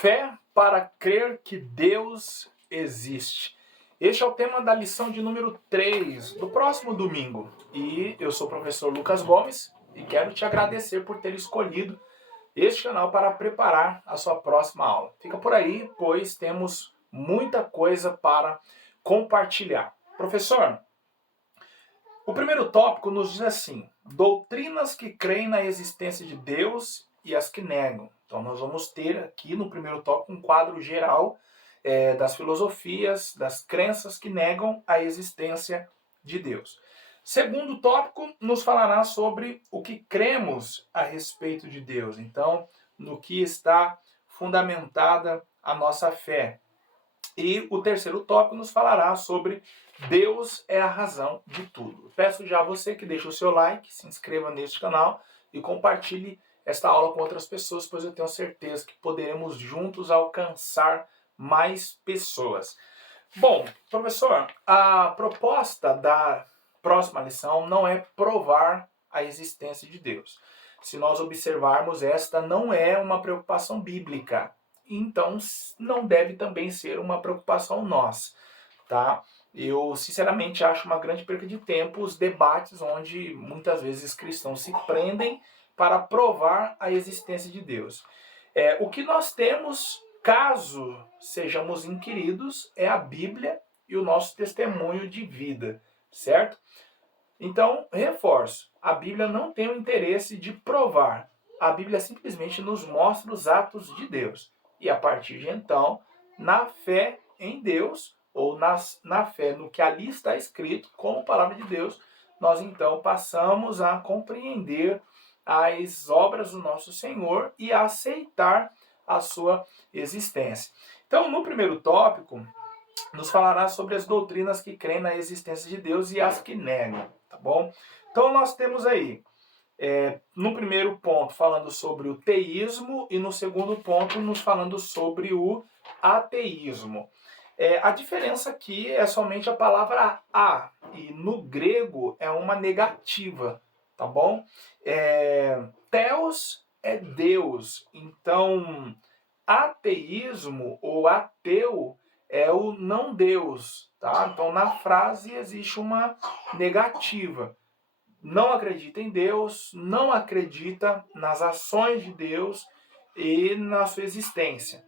Fé para crer que Deus existe. Este é o tema da lição de número 3 do próximo domingo. E eu sou o professor Lucas Gomes e quero te agradecer por ter escolhido este canal para preparar a sua próxima aula. Fica por aí, pois temos muita coisa para compartilhar. Professor, o primeiro tópico nos diz assim: doutrinas que creem na existência de Deus e as que negam. Então nós vamos ter aqui no primeiro tópico um quadro geral das filosofias, das crenças que negam a existência de Deus. Segundo tópico nos falará sobre o que cremos a respeito de Deus. Então, no que está fundamentada a nossa fé. E o terceiro tópico nos falará sobre Deus é a razão de tudo. Peço já a você que deixe o seu like, se inscreva neste canal e compartilhe esta aula com outras pessoas, pois eu tenho certeza que poderemos juntos alcançar mais pessoas. Bom, professor, a proposta da próxima lição não é provar a existência de Deus. Se nós observarmos, esta não é uma preocupação bíblica. Então, não deve também ser uma preocupação nossa, tá? Eu, sinceramente, acho uma grande perda de tempo os debates onde muitas vezes cristãos se prendem para provar a existência de Deus. O que nós temos, caso sejamos inquiridos, é a Bíblia e o nosso testemunho de vida, certo? Então, reforço, a Bíblia não tem o interesse de provar. A Bíblia simplesmente nos mostra os atos de Deus. E a partir de então, na fé em Deus, ou na fé no que ali está escrito, como palavra de Deus, nós então passamos a compreender as obras do nosso Senhor e a aceitar a sua existência. Então, no primeiro tópico, nos falará sobre as doutrinas que creem na existência de Deus e as que negam, tá bom? Então, nós temos aí, no primeiro ponto, falando sobre o teísmo e no segundo ponto, nos falando sobre o ateísmo. A diferença aqui é somente a palavra a, e no grego é uma negativa, tá bom? Theos é Deus, então ateísmo ou ateu é o não Deus, tá? Então na frase existe uma negativa. Não acredita em Deus, não acredita nas ações de Deus e na sua existência.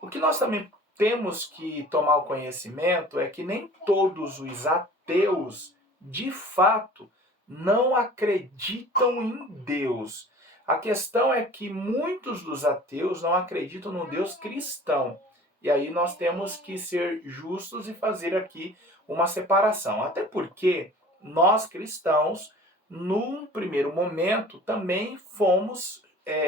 O que nós também temos que tomar o conhecimento é que nem todos os ateus, de fato, não acreditam em Deus. A questão é que muitos dos ateus não acreditam no Deus cristão. E aí nós temos que ser justos e fazer aqui uma separação. Até porque nós cristãos, num primeiro momento, também fomos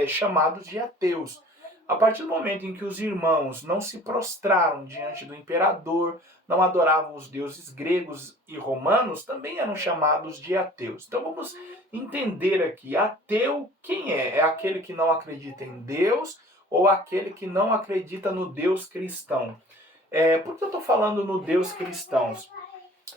chamados de ateus. A partir do momento em que os irmãos não se prostraram diante do imperador, não adoravam os deuses gregos e romanos, também eram chamados de ateus. Então vamos entender aqui, ateu quem é? É aquele que não acredita em Deus ou aquele que não acredita no Deus cristão? Por que eu estou falando no Deus cristão?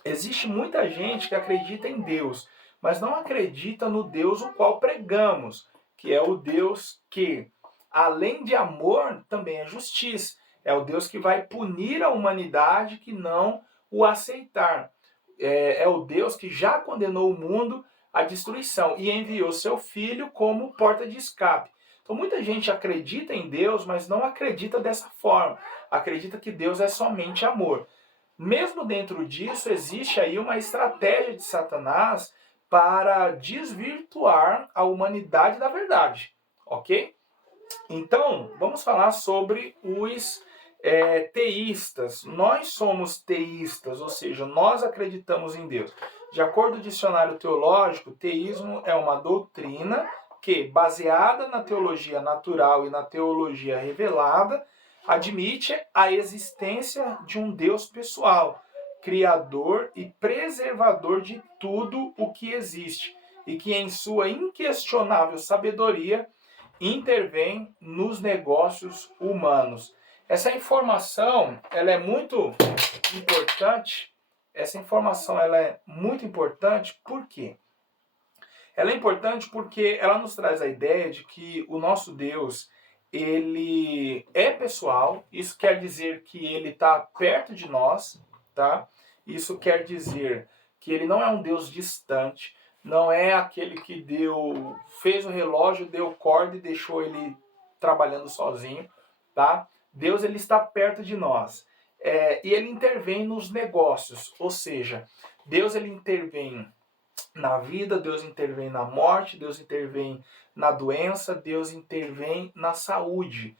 Existe muita gente que acredita em Deus, mas não acredita no Deus o qual pregamos, que é o Deus que, além de amor, também é justiça. É o Deus que vai punir a humanidade que não o aceitar. É o Deus que já condenou o mundo à destruição e enviou seu Filho como porta de escape. Então muita gente acredita em Deus, mas não acredita dessa forma. Acredita que Deus é somente amor. Mesmo dentro disso, existe aí uma estratégia de Satanás para desvirtuar a humanidade da verdade, ok? Então, vamos falar sobre os teístas. Nós somos teístas, ou seja, nós acreditamos em Deus. De acordo com o dicionário teológico, teísmo é uma doutrina que, baseada na teologia natural e na teologia revelada, admite a existência de um Deus pessoal, criador e preservador de tudo o que existe, e que em sua inquestionável sabedoria intervém nos negócios humanos. Essa informação, ela é muito importante. Essa informação, ela é muito importante, por quê? Ela é importante porque ela nos traz a ideia de que o nosso Deus, ele é pessoal, isso quer dizer que ele está perto de nós, tá? Isso quer dizer que ele não é um Deus distante, não é aquele que fez o relógio, deu corda e deixou ele trabalhando sozinho, tá? Deus, ele está perto de nós. E ele intervém nos negócios, ou seja, Deus, ele intervém na vida, Deus intervém na morte, Deus intervém na doença, Deus intervém na saúde.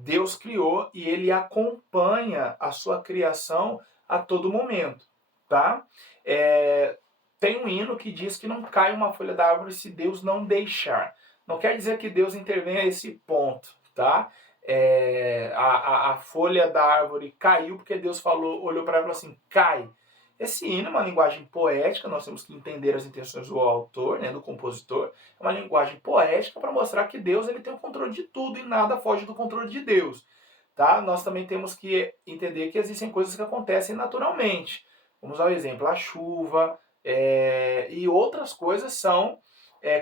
Deus criou e ele acompanha a sua criação a todo momento, tá? Tem um hino que diz que não cai uma folha da árvore se Deus não deixar. Não quer dizer que Deus intervenha a esse ponto, tá? A folha da árvore caiu porque Deus olhou para ela e falou assim, cai. Esse hino é uma linguagem poética, nós temos que entender as intenções do autor, né, do compositor. É uma linguagem poética para mostrar que Deus, ele tem o controle de tudo e nada foge do controle de Deus. Tá? Nós também temos que entender que existem coisas que acontecem naturalmente. Vamos dar um exemplo, a chuva e outras coisas são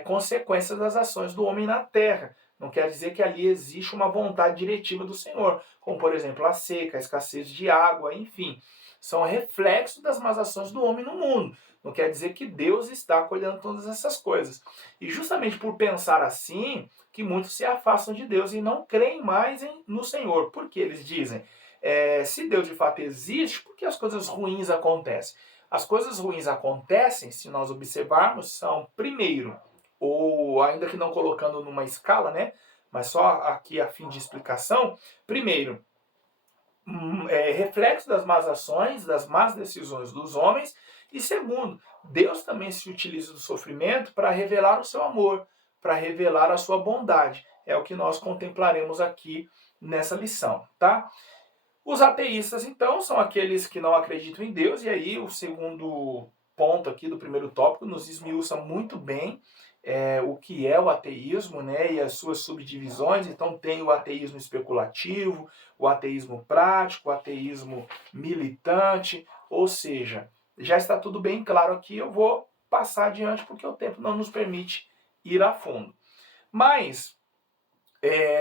consequências das ações do homem na terra. Não quer dizer que ali existe uma vontade diretiva do Senhor, como por exemplo a seca, a escassez de água, enfim. São reflexos das más ações do homem no mundo. Não quer dizer que Deus está colhendo todas essas coisas. E justamente por pensar assim, que muitos se afastam de Deus e não creem mais no Senhor. Porque eles dizem, se Deus de fato existe, por que as coisas ruins acontecem? As coisas ruins acontecem, se nós observarmos, são, primeiro, ou ainda que não colocando numa escala, né? Mas só aqui a fim de explicação, primeiro, reflexo das más ações, das más decisões dos homens. E segundo, Deus também se utiliza do sofrimento para revelar o seu amor, para revelar a sua bondade. É o que nós contemplaremos aqui nessa lição, tá? Os ateístas, então, são aqueles que não acreditam em Deus, e aí o segundo ponto aqui do primeiro tópico nos esmiuça muito bem o que é o ateísmo, né, e as suas subdivisões. Então tem o ateísmo especulativo, o ateísmo prático, o ateísmo militante, ou seja, já está tudo bem claro aqui, eu vou passar adiante porque o tempo não nos permite ir a fundo. Mas,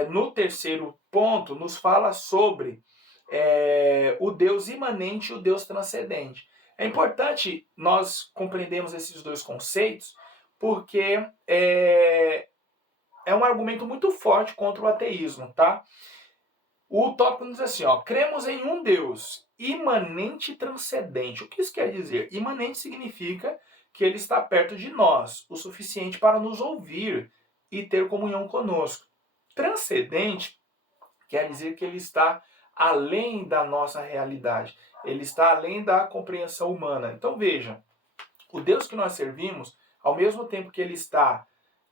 no terceiro ponto, nos fala sobre o Deus imanente e o Deus transcendente. É importante nós compreendermos esses dois conceitos, porque é um argumento muito forte contra o ateísmo, tá? O tópico diz assim, ó, cremos em um Deus imanente e transcendente. O que isso quer dizer? Imanente significa que ele está perto de nós, o suficiente para nos ouvir e ter comunhão conosco. Transcendente quer dizer que ele está além da nossa realidade. Ele está além da compreensão humana. Então veja, o Deus que nós servimos, ao mesmo tempo que ele está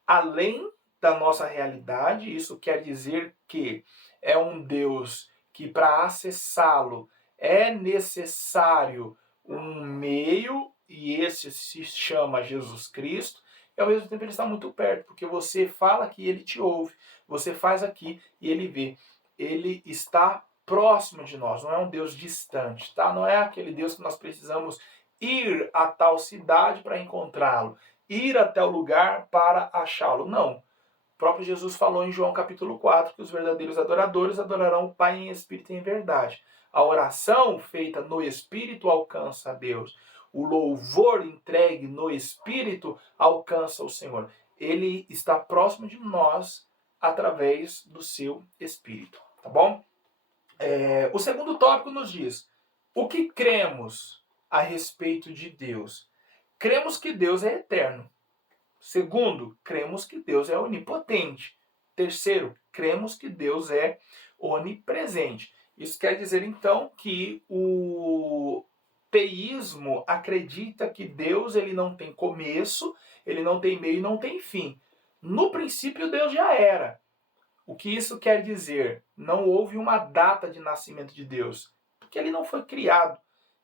além da nossa realidade, isso quer dizer que é um Deus que para acessá-lo é necessário um meio, e esse se chama Jesus Cristo, e ao mesmo tempo ele está muito perto, porque você fala aqui e ele te ouve, você faz aqui e ele vê. Ele está próximo de nós, não é um Deus distante, tá? Não é aquele Deus que nós precisamos ir a tal cidade para encontrá-lo, ir até o lugar para achá-lo. Não. O próprio Jesus falou em João capítulo 4 que os verdadeiros adoradores adorarão o Pai em espírito e em verdade. A oração feita no espírito alcança a Deus. O louvor entregue no espírito alcança o Senhor. Ele está próximo de nós através do seu espírito, tá bom? O segundo tópico nos diz, o que cremos a respeito de Deus? Cremos que Deus é eterno. Segundo, cremos que Deus é onipotente. Terceiro, cremos que Deus é onipresente. Isso quer dizer, então, que o teísmo acredita que Deus ele não tem começo, ele não tem meio e não tem fim. No princípio, Deus já era. O que isso quer dizer? Não houve uma data de nascimento de Deus, porque ele não foi criado.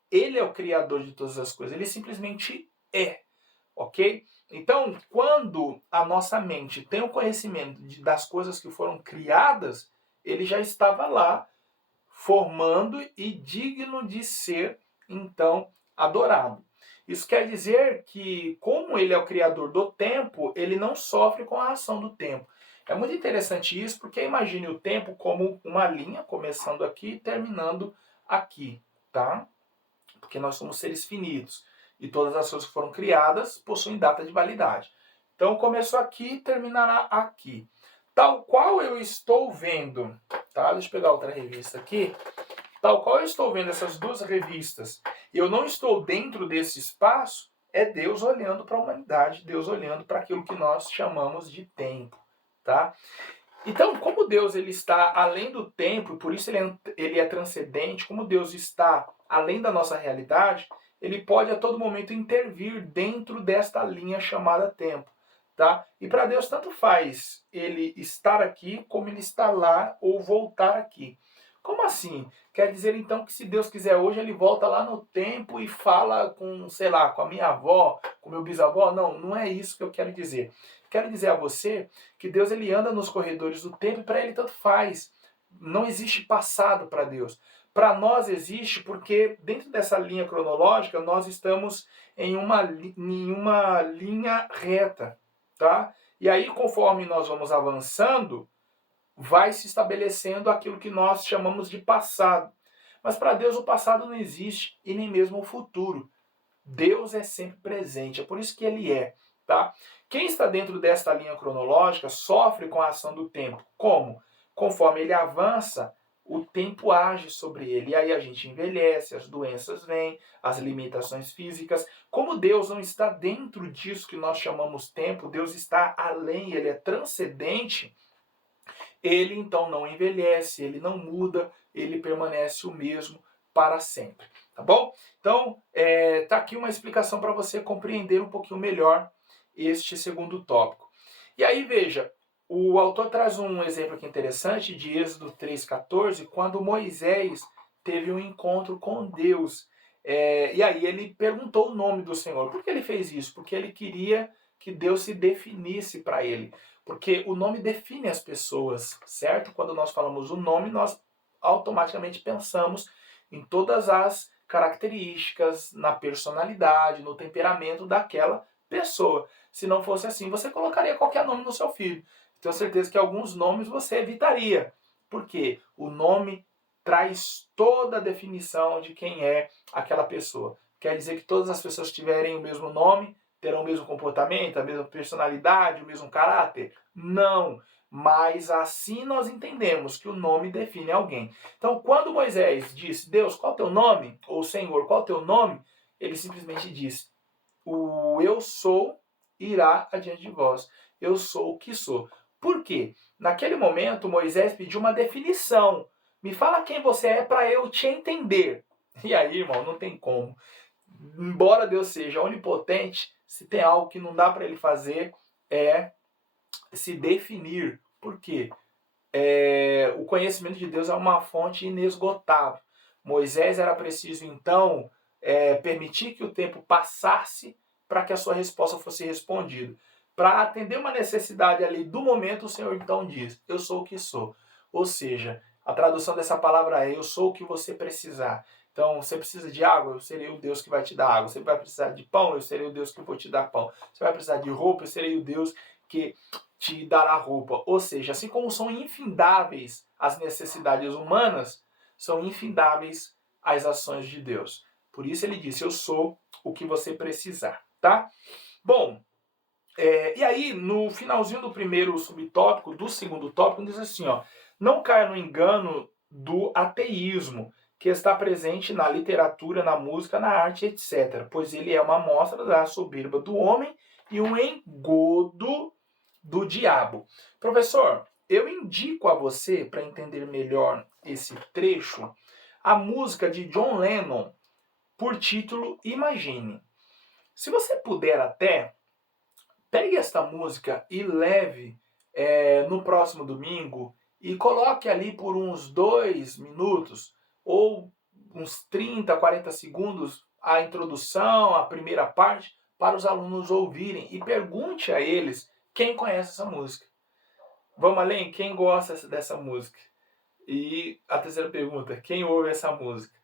Ele é o criador de todas as coisas, ele simplesmente é, ok? Então, quando a nossa mente tem o conhecimento das coisas que foram criadas, ele já estava lá, formando e digno de ser, então, adorado. Isso quer dizer que, como ele é o criador do tempo, ele não sofre com a ação do tempo. É muito interessante isso, porque imagine o tempo como uma linha, começando aqui e terminando aqui, tá? Porque nós somos seres finitos e todas as coisas que foram criadas possuem data de validade. Então começou aqui e terminará aqui. Tal qual eu estou vendo, tá? Deixa eu pegar outra revista aqui. Tal qual eu estou vendo essas duas revistas, e eu não estou dentro desse espaço, é Deus olhando para a humanidade, Deus olhando para aquilo que nós chamamos de tempo, tá? Então, como Deus ele está além do tempo, por isso ele é transcendente, como Deus está além da nossa realidade, ele pode a todo momento intervir dentro desta linha chamada tempo. Tá? E para Deus tanto faz ele estar aqui como ele estar lá ou voltar aqui. Como assim? Quer dizer então que se Deus quiser hoje ele volta lá no tempo e fala com, sei lá, com a minha avó, com meu bisavó? Não, não é isso que eu quero dizer. Quero dizer a você que Deus ele anda nos corredores do tempo e para ele tanto faz. Não existe passado para Deus. Para nós existe porque dentro dessa linha cronológica nós estamos em uma linha reta, tá? E aí conforme nós vamos avançando, vai se estabelecendo aquilo que nós chamamos de passado. Mas para Deus o passado não existe e nem mesmo o futuro. Deus é sempre presente, é por isso que ele é, tá? Quem está dentro desta linha cronológica sofre com a ação do tempo. Como? Conforme ele avança, o tempo age sobre ele. E aí a gente envelhece, as doenças vêm, as limitações físicas. Como Deus não está dentro disso que nós chamamos tempo, Deus está além, ele é transcendente, ele então não envelhece, ele não muda, ele permanece o mesmo para sempre, tá bom? Então, tá aqui uma explicação para você compreender um pouquinho melhor este segundo tópico. E aí, veja, o autor traz um exemplo aqui interessante de Êxodo 3,14, quando Moisés teve um encontro com Deus. E aí ele perguntou o nome do Senhor. Por que ele fez isso? Porque ele queria que Deus se definisse para ele. Porque o nome define as pessoas, certo? Quando nós falamos o nome, nós automaticamente pensamos em todas as características, na personalidade, no temperamento daquela pessoa. Se não fosse assim, você colocaria qualquer nome no seu filho. Tenho certeza que alguns nomes você evitaria. Porque o nome traz toda a definição de quem é aquela pessoa. Quer dizer que todas as pessoas que tiverem o mesmo nome terão o mesmo comportamento, a mesma personalidade, o mesmo caráter? Não. Mas assim nós entendemos que o nome define alguém. Então, quando Moisés disse, Deus, qual é o teu nome? Ou Senhor, qual é o teu nome? Ele simplesmente disse, o eu sou irá adiante de vós. Eu sou o que sou. Por quê? Naquele momento, Moisés pediu uma definição. Me fala quem você é para eu te entender. E aí, irmão, não tem como. Embora Deus seja onipotente, se tem algo que não dá para ele fazer, é se definir. Por quê? O conhecimento de Deus é uma fonte inesgotável. Moisés era preciso, então, permitir que o tempo passasse para que a sua resposta fosse respondida. Para atender uma necessidade ali do momento, o Senhor então diz, eu sou o que sou. Ou seja, a tradução dessa palavra é, eu sou o que você precisar. Então, você precisa de água, eu serei o Deus que vai te dar água. Você vai precisar de pão, eu serei o Deus que vou te dar pão. Você vai precisar de roupa, eu serei o Deus que te dará roupa. Ou seja, assim como são infindáveis as necessidades humanas, são infindáveis as ações de Deus. Por isso ele disse, eu sou o que você precisar, tá? Bom, e aí no finalzinho do primeiro subtópico, do segundo tópico, diz assim, ó, não caia no engano do ateísmo, que está presente na literatura, na música, na arte, etc. Pois ele é uma amostra da soberba do homem e um engodo do diabo. Professor, eu indico a você, para entender melhor esse trecho, a música de John Lennon, por título Imagine. Se você puder até, pegue esta música e leve no próximo domingo e coloque ali por uns 2 minutos ou uns 30, 40 segundos a introdução, a primeira parte, para os alunos ouvirem e pergunte a eles quem conhece essa música. Vamos além? Quem gosta dessa música? E a terceira pergunta, quem ouve essa música?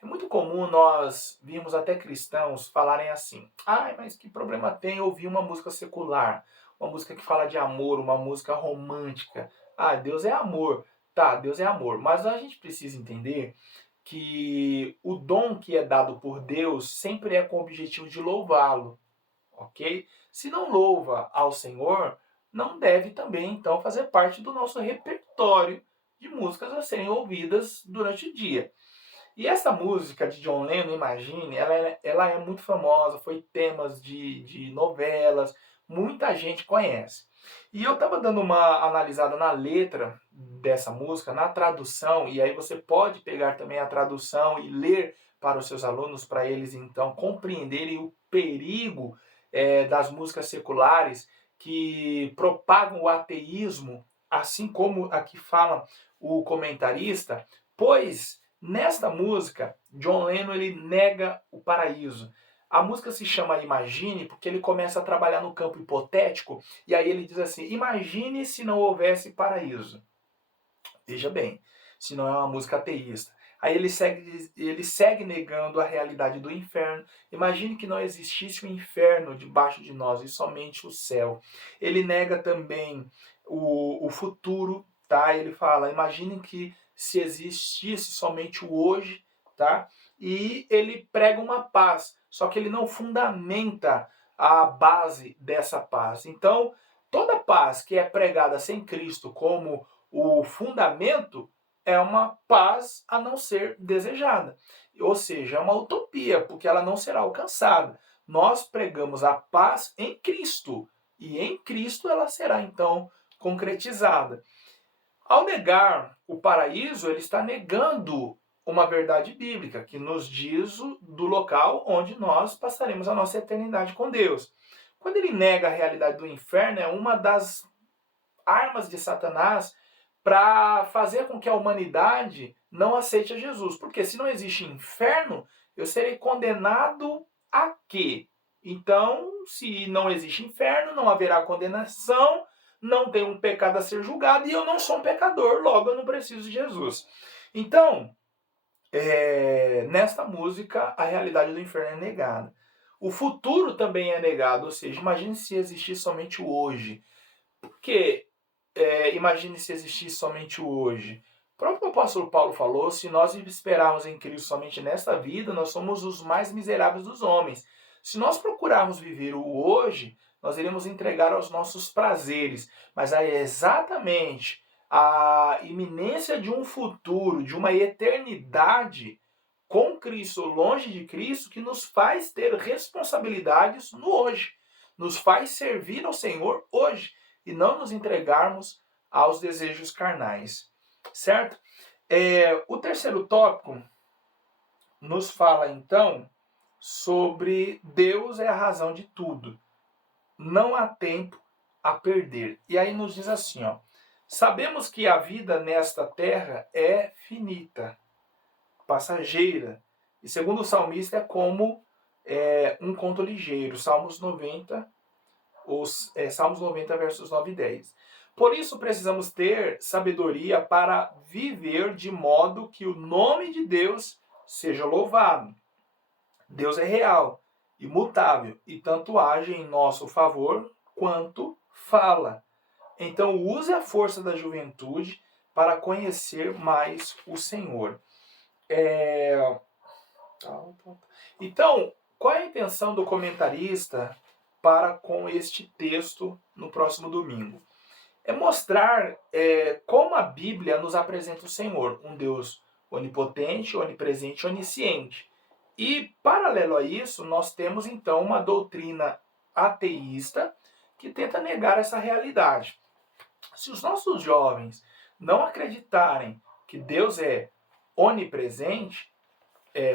É muito comum nós virmos até cristãos falarem assim, mas que problema tem ouvir uma música secular? uma música que fala de amor, uma música romântica. Ah, Deus é amor. Tá, Deus é amor. Mas a gente precisa entender que o dom que é dado por Deus sempre é com o objetivo de louvá-lo, ok? Se não louva ao Senhor, não deve também, então, fazer parte do nosso repertório de músicas a serem ouvidas durante o dia. E essa música de John Lennon, Imagine, ela é muito famosa, foi temas de novelas, muita gente conhece. E eu estava dando uma analisada na letra dessa música, na tradução, e aí você pode pegar também a tradução e ler para os seus alunos, para eles então compreenderem o perigo das músicas seculares que propagam o ateísmo, assim como aqui fala o comentarista, pois nesta música, John Lennon ele nega o paraíso. A música se chama Imagine porque ele começa a trabalhar no campo hipotético e aí ele diz assim: imagine se não houvesse paraíso. Veja bem, se não é uma música ateísta. Aí ele segue negando a realidade do inferno. Imagine que não existisse o inferno debaixo de nós e somente o céu. Ele nega também o futuro, tá? Ele fala, imagine que se existisse somente o hoje, tá? E ele prega uma paz, só que ele não fundamenta a base dessa paz. Então, toda paz que é pregada sem Cristo como o fundamento é uma paz a não ser desejada. Ou seja, é uma utopia, porque ela não será alcançada. Nós pregamos a paz em Cristo, e em Cristo ela será então concretizada. Ao negar o paraíso, ele está negando uma verdade bíblica, que nos diz do local onde nós passaremos a nossa eternidade com Deus. Quando ele nega a realidade do inferno, é uma das armas de Satanás para fazer com que a humanidade não aceite a Jesus. Porque se não existe inferno, eu serei condenado a quê? Então, se não existe inferno, não haverá condenação, não tem um pecado a ser julgado e eu não sou um pecador, logo eu não preciso de Jesus. Então, nesta música, a realidade do inferno é negada. O futuro também é negado, ou seja, imagine se existir somente o hoje. Porque imagine se existisse somente o hoje. O próprio apóstolo Paulo falou, se nós esperarmos em Cristo somente nesta vida, nós somos os mais miseráveis dos homens. Se nós procurarmos viver o hoje, nós iremos entregar aos nossos prazeres. Mas é exatamente a iminência de um futuro, de uma eternidade com Cristo, longe de Cristo, que nos faz ter responsabilidades no hoje. Nos faz servir ao Senhor hoje e não nos entregarmos aos desejos carnais, certo? O terceiro tópico nos fala, então, sobre Deus é a razão de tudo. Não há tempo a perder. E aí nos diz assim, ó, sabemos que a vida nesta terra é finita, passageira. E segundo o salmista é como um conto ligeiro. Salmos 90, Salmos 90, versos 9 e 10. Por isso precisamos ter sabedoria para viver de modo que o nome de Deus seja louvado. Deus é real, imutável, e tanto age em nosso favor quanto fala. Então use a força da juventude para conhecer mais o Senhor. Então, qual é a intenção do comentarista para com este texto no próximo domingo? É mostrar como a Bíblia nos apresenta o Senhor, um Deus onipotente, onipresente, onisciente. E, paralelo a isso, nós temos então uma doutrina ateísta que tenta negar essa realidade. Se os nossos jovens não acreditarem que Deus é onipresente,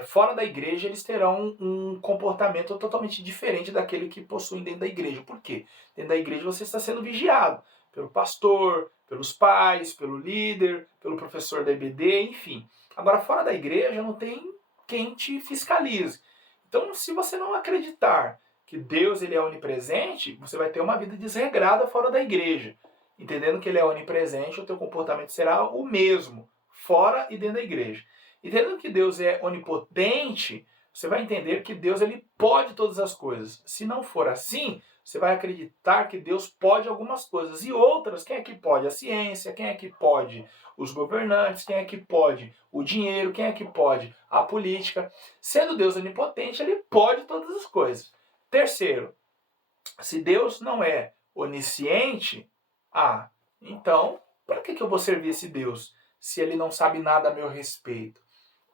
fora da igreja eles terão um comportamento totalmente diferente daquele que possuem dentro da igreja. Por quê? Dentro da igreja você está sendo vigiado pelo pastor, pelos pais, pelo líder, pelo professor da EBD, enfim. Agora, fora da igreja não tem quem te fiscalize. Então, se você não acreditar que Deus ele é onipresente, você vai ter uma vida desregrada fora da igreja. Entendendo que ele é onipresente, o teu comportamento será o mesmo, fora e dentro da igreja. Entendendo que Deus é onipotente, você vai entender que Deus ele pode todas as coisas. Se não for assim, você vai acreditar que Deus pode algumas coisas. E outras, quem é que pode? A ciência, quem é que pode? Os governantes, quem é que pode? O dinheiro, quem é que pode? A política. Sendo Deus onipotente, ele pode todas as coisas. Terceiro, se Deus não é onisciente, então, para que eu vou servir esse Deus se ele não sabe nada a meu respeito?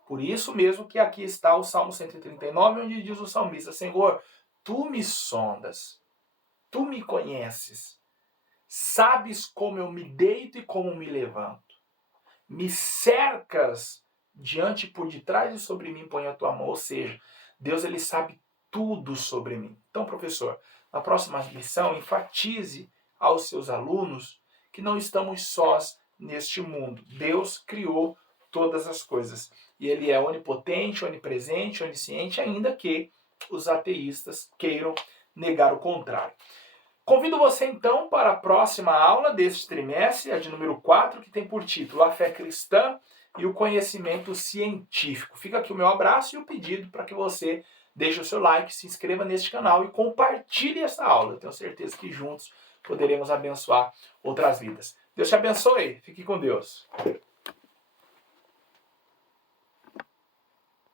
Por isso mesmo que aqui está o Salmo 139, onde diz o salmista: Senhor, tu me sondas, tu me conheces, sabes como eu me deito e como me levanto. Me cercas diante, por detrás e sobre mim põe a tua mão. Ou seja, Deus ele sabe tudo sobre mim. Então, professor, na próxima lição, enfatize aos seus alunos que não estamos sós neste mundo. Deus criou todas as coisas. E ele é onipotente, onipresente, onisciente, ainda que os ateístas queiram negar o contrário. Convido você então para a próxima aula deste trimestre, a de número 4, que tem por título A Fé Cristã e o Conhecimento Científico. Fica aqui o meu abraço e o pedido para que você deixe o seu like, se inscreva neste canal e compartilhe essa aula. Eu tenho certeza que juntos poderemos abençoar outras vidas. Deus te abençoe. Fique com Deus.